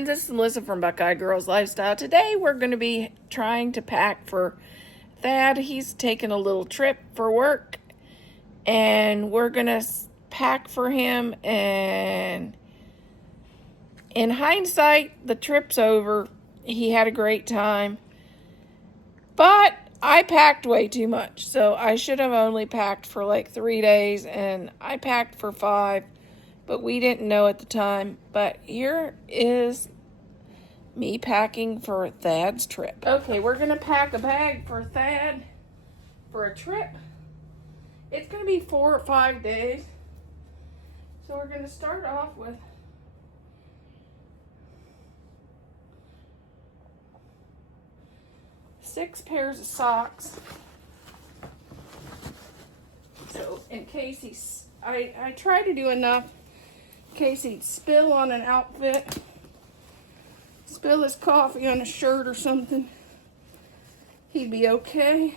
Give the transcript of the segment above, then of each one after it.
friends, this is Melissa from Buckeye Girls Lifestyle. Today we're going to be trying to pack for Thad. He's taking a little trip for work, and we're going to pack for him. And in hindsight, the trip's over. He had a great time, but I packed way too much. So I should have only packed for like 3 days, and I packed for 5. But we didn't know at the time. But here is me packing for Thad's trip. Okay, we're going to pack a bag for Thad for a trip. It's going to be 4 or 5 days. So we're going to start off with six pairs of socks. So in case I try to do enough in case he'd spill on an outfit, spill his coffee on a shirt or something, he'd be okay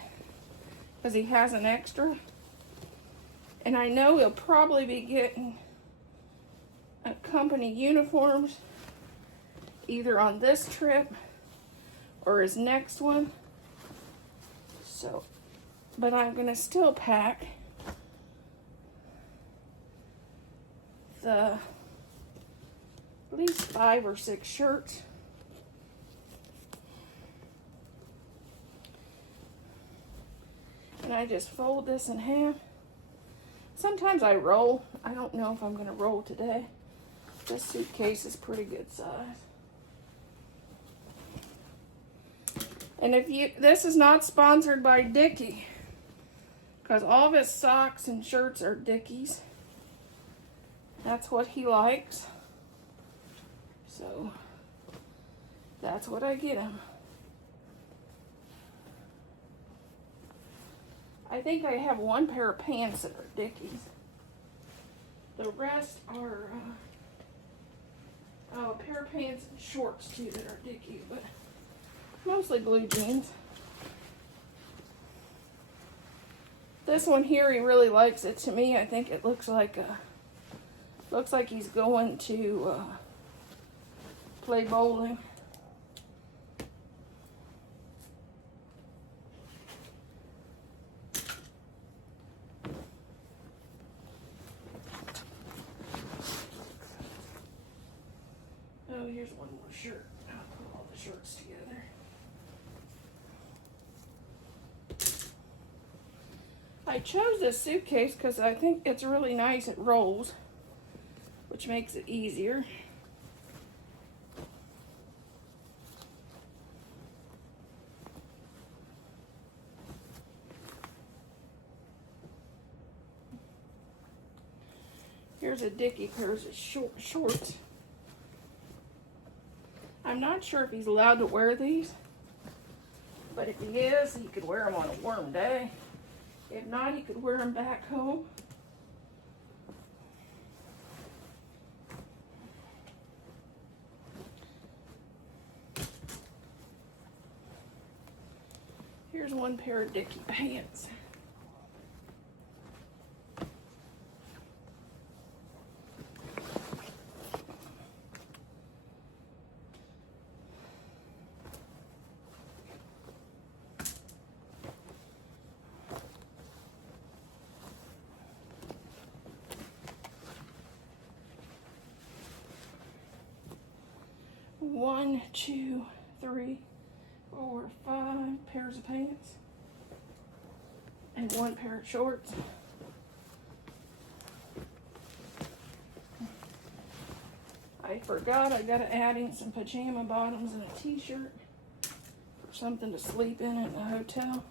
because he has an extra. And I know he'll probably be getting company uniforms either on this trip or his next one. So, but I'm gonna still pack at least 5 or 6 shirts. And I just fold this in half. Sometimes I roll. I don't know if I'm going to roll today. This suitcase is pretty good size. And this is not sponsored by Dickie, because all of his socks and shirts are Dickies. That's what he likes. So that's what I get him. I think I have 1 pair of pants that are Dickies. The rest are a pair of pants and shorts too that are Dickies, but mostly blue jeans. This one here, he really likes it. To me, I think it looks like he's going to play bowling. Oh, here's one more shirt. I'll put all the shirts together. I chose this suitcase because I think it's really nice. It rolls, which makes it easier. Here's a Dickie pair of shorts. I'm not sure if he's allowed to wear these, but if he is, he could wear them on a warm day. If not, he could wear them back home. Here's 1 pair of Dickie pants. One, 2, 3, 4, 5 pairs of pants and 1 pair of shorts. I forgot I gotta add in some pajama bottoms and a t-shirt for something to sleep in the hotel.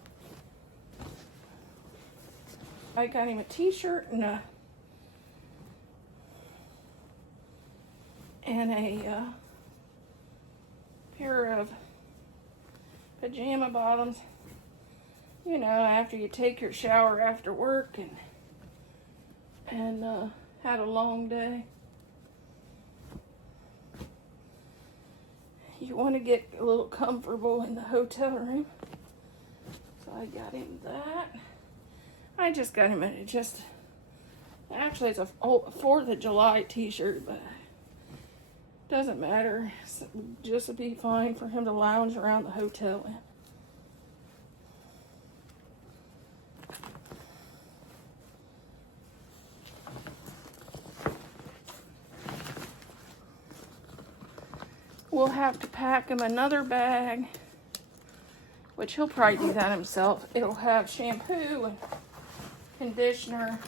I got him a t-shirt and a pair of pajama bottoms, you know, after you take your shower after work and had a long day. You want to get a little comfortable in the hotel room. So I got him that. I just got him actually it's a 4th of July t-shirt, but Doesn't matter. Just would be fine for him to lounge around the hotel in. We'll have to pack him another bag, which he'll probably do that himself. It'll have shampoo and conditioner,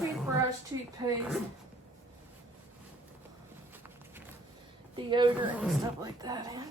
toothbrush, toothpaste, deodorant and stuff like that in.